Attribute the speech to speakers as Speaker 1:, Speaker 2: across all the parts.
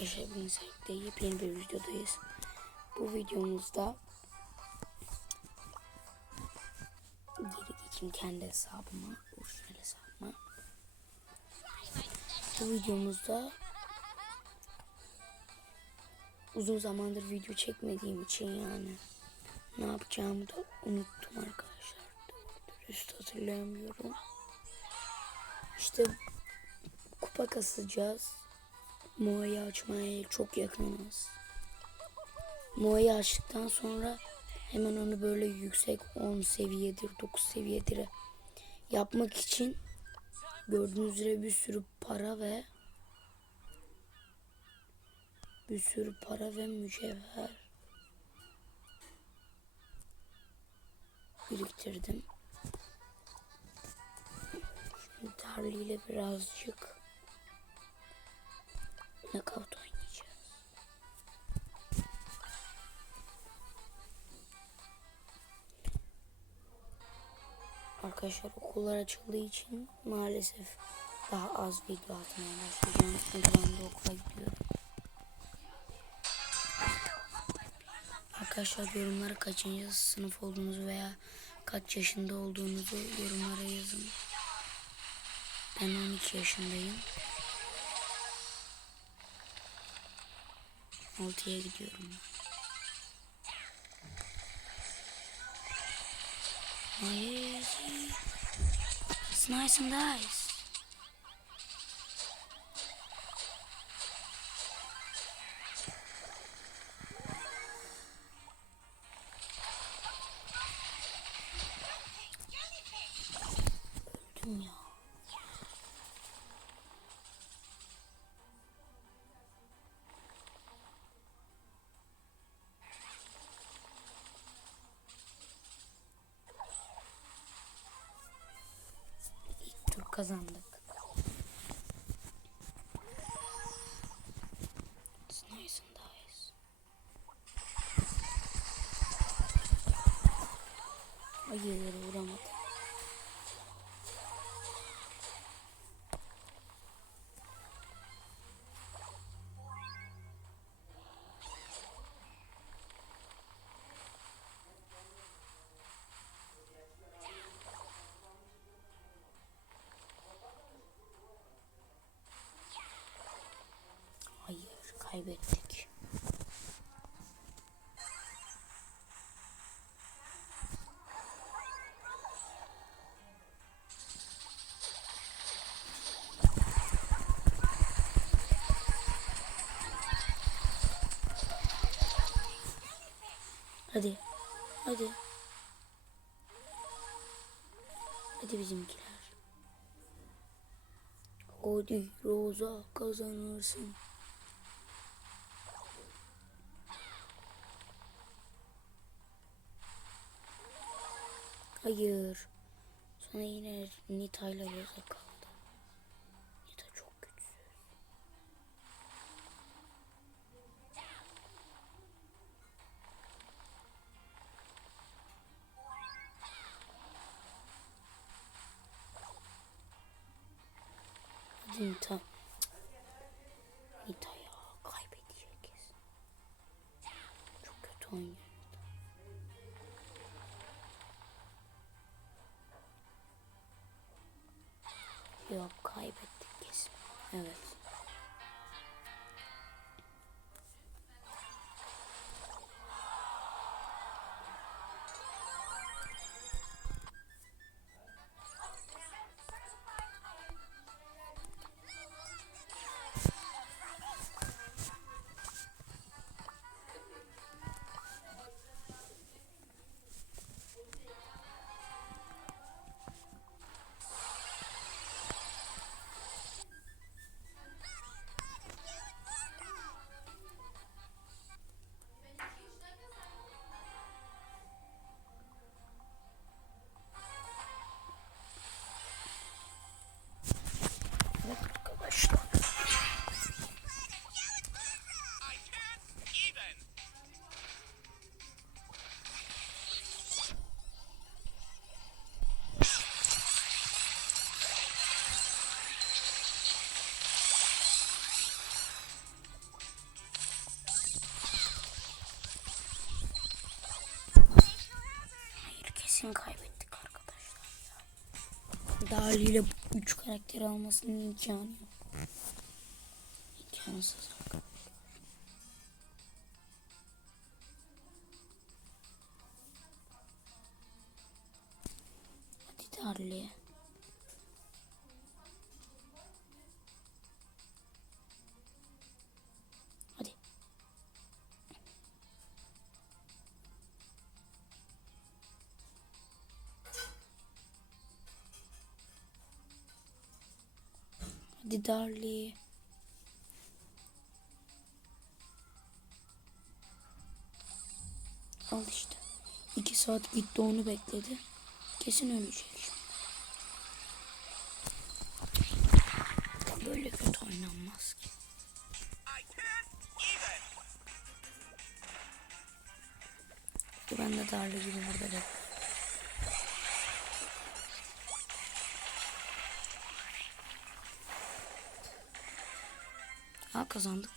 Speaker 1: Arkadaşlar bugün Serik'te yepyeni bir videodayız. Bu videomuzda geri geçeyim kendi hesabıma, orijinal hesabıma. Bu videomuzda uzun zamandır video çekmediğim için yani ne yapacağımı da unuttum arkadaşlar. Dürüst hatırlayamıyorum. İşte kupa kasacağız. Moa'yı açmaya çok yakınız. Moa'yı açtıktan sonra hemen onu böyle yüksek 10 seviyedir, 9 seviyedir yapmak için gördüğünüz üzere bir sürü para ve bir sürü para ve mücevher biriktirdim. Şimdi Darli ile birazcık Knockout oynayacağız. Arkadaşlar okullar açıldığı için maalesef daha az video atmaya başlayacağım. Çünkü ben de okula gidiyorum. Arkadaşlar yorumlara kaçıncı sınıf olduğunuzu veya kaç yaşında olduğunuzu yorumlara yazın. Ben 12 yaşındayım. 6'ya gidiyorum. Hayır. It's nice and nice. Öldüm. İlk kaybettik. Hadi. Hadi. Hadi bizimkiler. Hadi Roza kazanırsın. Hayır. Sonra yine Nita'yla Roza kaldı. Nita çok güçsüz. Nita. Nita ya kaybedecek kesin. Çok kötü oynuyor. Daliyle 3 karakteri almasının imkanı yok. İmkansız. Darli. Al işte. İki saat gitti onu bekledi. Kesin ölecek. Böyle kötü oynanmaz ki. Ben de Darli gibi burada bekliyorum. Kazandık.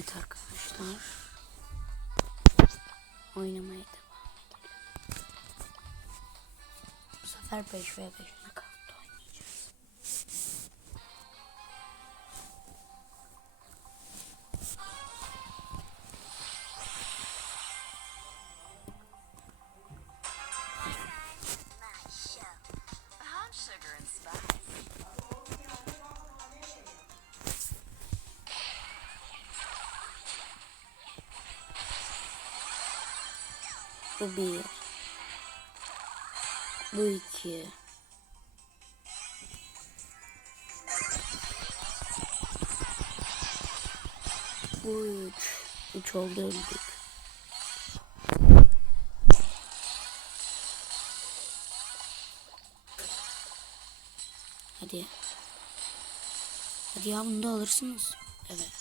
Speaker 1: Evet arkadaşlar. Oynamaya devam edelim. Bu sefer 5 veya 5 Bu bir. Bu iki. Bu üç. Üç oldu öldük. Hadi. Hadi ya bunu da alırsınız. Evet.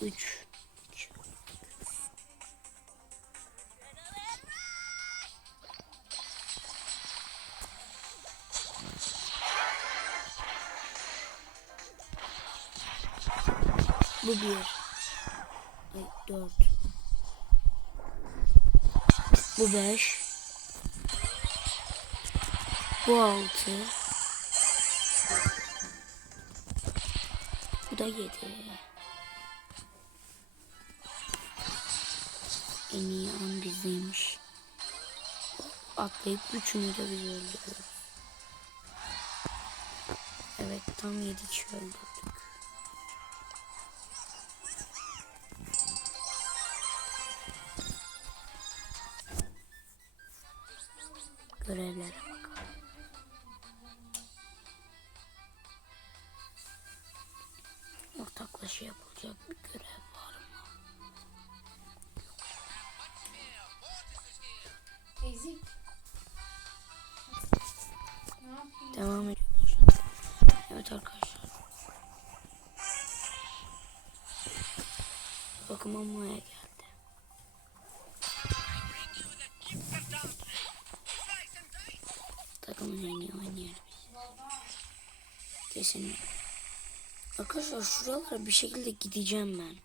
Speaker 1: Üç. Bu bir. Ay, dört. Bu beş. Bu altı. Bu da yedi. En iyi an bizdeymiş. Atlayıp üçünü de biz öldürüyoruz. Evet tam yedi kişi öldürdük. Görevlere bakalım. Ortaklaşa yapılacak bir görev var mı?
Speaker 2: Ezik.
Speaker 1: Devam ediyoruz. Evet arkadaşlar. Bakın Amo'ya Kesin. Arkadaşlar şuralara bir şekilde gideceğim ben.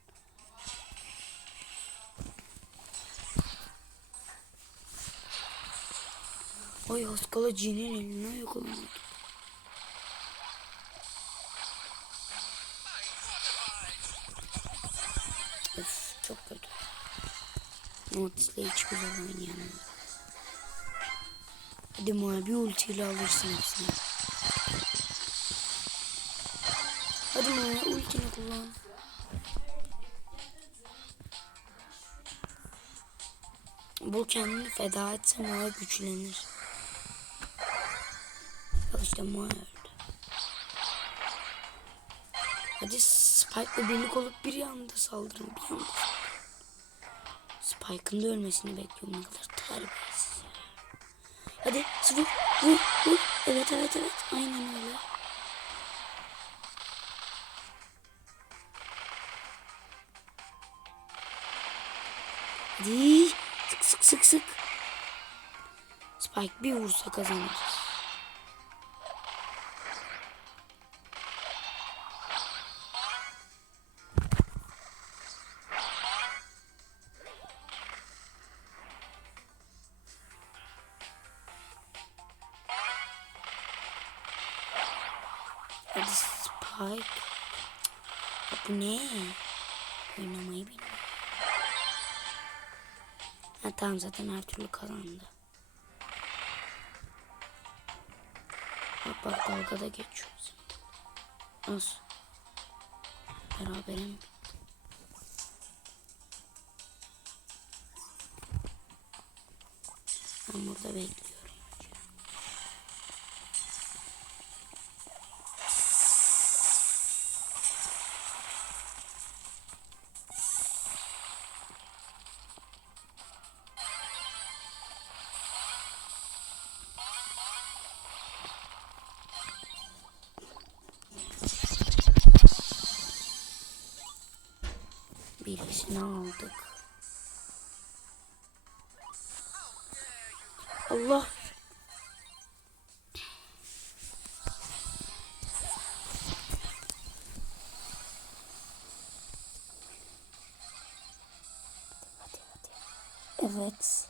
Speaker 1: Ay Haskala cinin eline yakalamak. Öf çok kötü. Notis'le hiçbir zaman oynayamam. Hadi bir ultiyle alırsın hepsini. Ultini kullan. Bu kendini feda etse Moya güçlenir. Bak işte Moya öldü. Hadi Spike'la birlik olup bir anda saldırın. Bir anda. Spike'ın da ölmesini bekliyorum. Ne kadar terbiyesiz. Hadi vur vur vur. Evet evet evet. Aynen öyle. Hadi. Sık sık sık sık. Spike bir vursa kazanır. Hadi Spike. Bu ne? Oynamayı bilmiyor. Ha tamam zaten her türlü kazandı. Bak bak dalgada geçiyoruz. Nasıl? Berabere mi? Ben burada bekliyorum. Birisini aldık. Allah.
Speaker 3: Evet.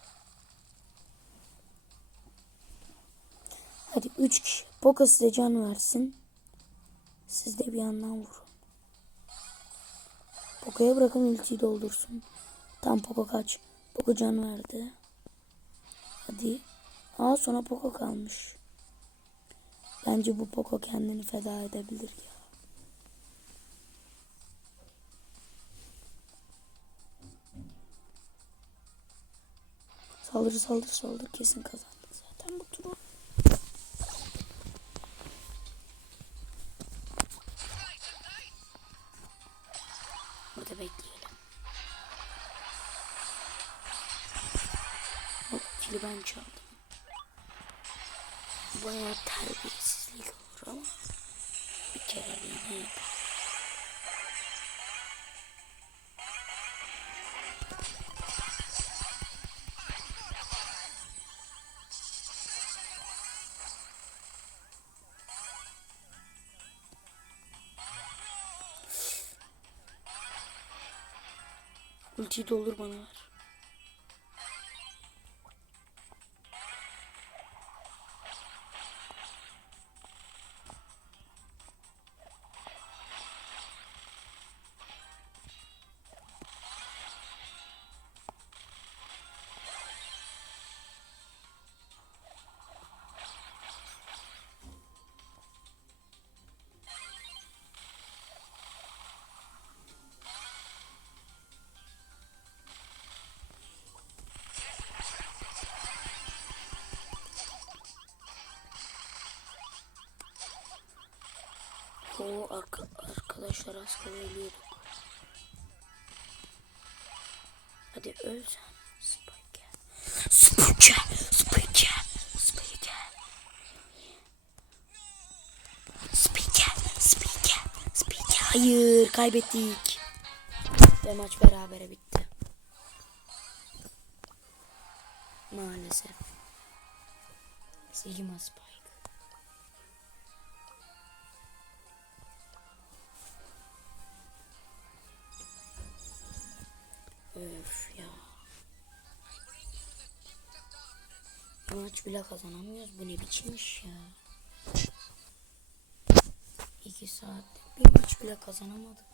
Speaker 3: Hadi üç kişi. Poco size can versin. Siz de bir yandan vurun. Poco'ya bırakın ultiyi doldursun. Tam Poco kaç. Poco can verdi. Hadi. Aa sonra Poco kalmış. Bence bu Poco kendini feda edebilir ya. Saldır saldır saldır kesin kazandık
Speaker 1: bekleyelim. Hop kili ben çaldım. Bayağı terbiyesizlik olur ama bir kere ne yapalım. Ultiyi doldur bana ver. O arka, arkadaşlar kala ölüyorduk. Hadi öl sen. Spike. Spike. Spike. Spike. Spike. Spike. Spike. Hayır kaybettik. Ve maç berabere bitti. Maalesef. Sigma Spike. Öf ya. Maç bile kazanamıyoruz. Bu ne biçim iş ya. İki saat bir maç bile kazanamadık.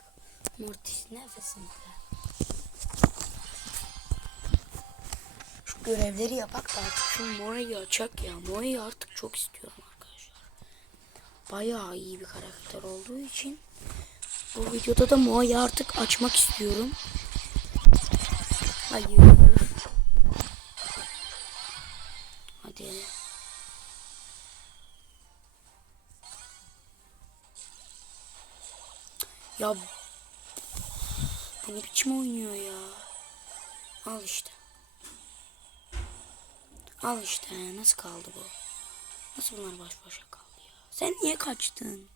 Speaker 1: Mortis nefesinde. Şu görevleri yapak da artık şu Mora'yı açak ya. Mora'yı artık çok istiyorum arkadaşlar. Bayağı iyi bir karakter olduğu için bu videoda da Mora'yı artık açmak istiyorum. Hayır. Hadi. Ya bu ne biçim oynuyor ya? Al işte. Al işte nasıl kaldı bu? Nasıl bunlar baş başa kaldı ya? Sen niye kaçtın?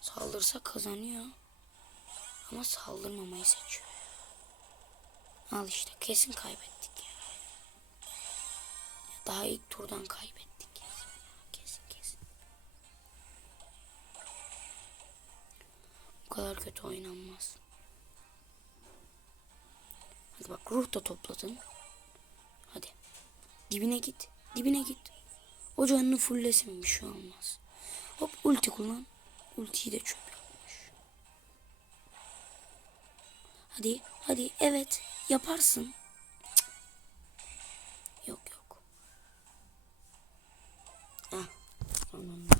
Speaker 1: Saldırsa kazanıyor. Ama saldırmamayı seçiyor. Al işte kesin kaybettik ya. Daha ilk turdan kaybettik kesin. Kesin kesin. Bu kadar kötü oynanmaz. Hadi bak ruh da topladın. Hadi. Dibine git. Dibine git. O canını fullesin bir şey olmaz. Hop ulti kullan. Ultiyi de çöp yapmış. Hadi hadi evet yaparsın. Yok yok. Ah. Sonunda.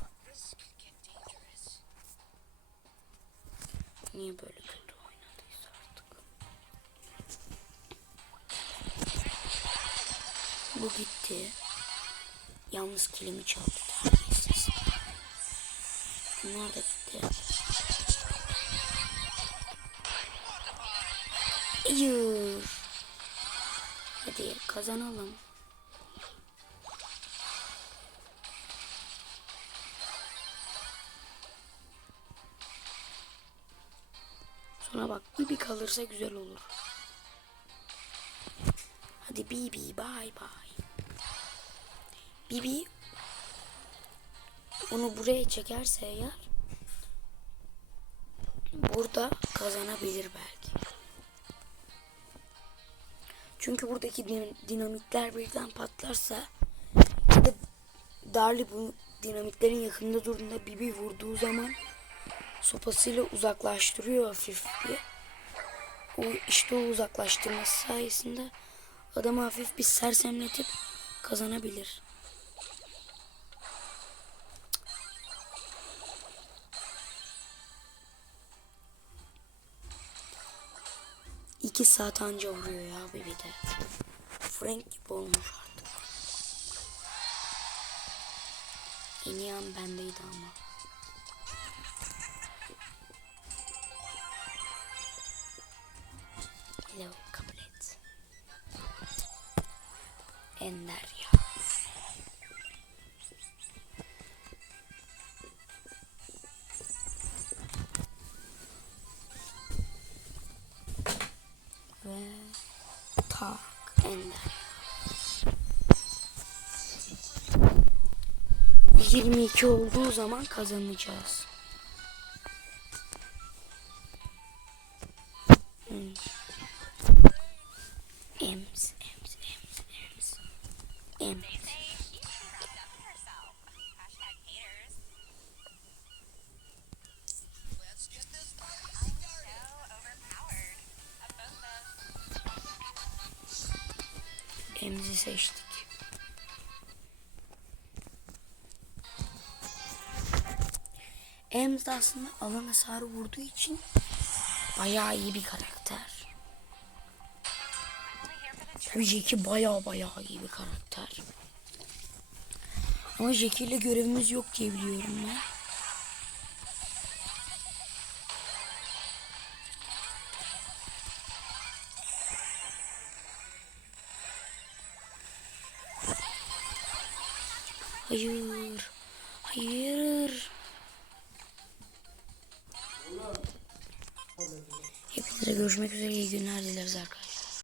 Speaker 1: Niye böyle kötü oynadıysa artık. Bu gitti. Yalnız kilimi çaldı. Bunlar da gitti. Hayır. Hadi kazanalım. Sonra bak Bibi kalırsa güzel olur. Hadi Bibi bye bye. Bibi onu buraya çekerse eğer burada kazanabilir belki. Çünkü buradaki din- dinamitler birden patlarsa ya da Darli bu dinamitlerin yakında durduğunda Bibi vurduğu zaman sopasıyla uzaklaştırıyor hafif bir. O işte o uzaklaştırması sayesinde adamı hafif bir sersemletip kazanabilir. İki saat anca vuruyor ya Bibi de. Frank gibi olmuş artık. En iyi an bendeydi ama. Hello, kabul et. Ender ya. 22 olduğu zaman kazanacağız. Aslında alan hasarı vurduğu için bayağı iyi bir karakter. Tabii Jackie bayağı bayağı iyi bir karakter. Ama Jackie ile görevimiz yok diye biliyorum ben.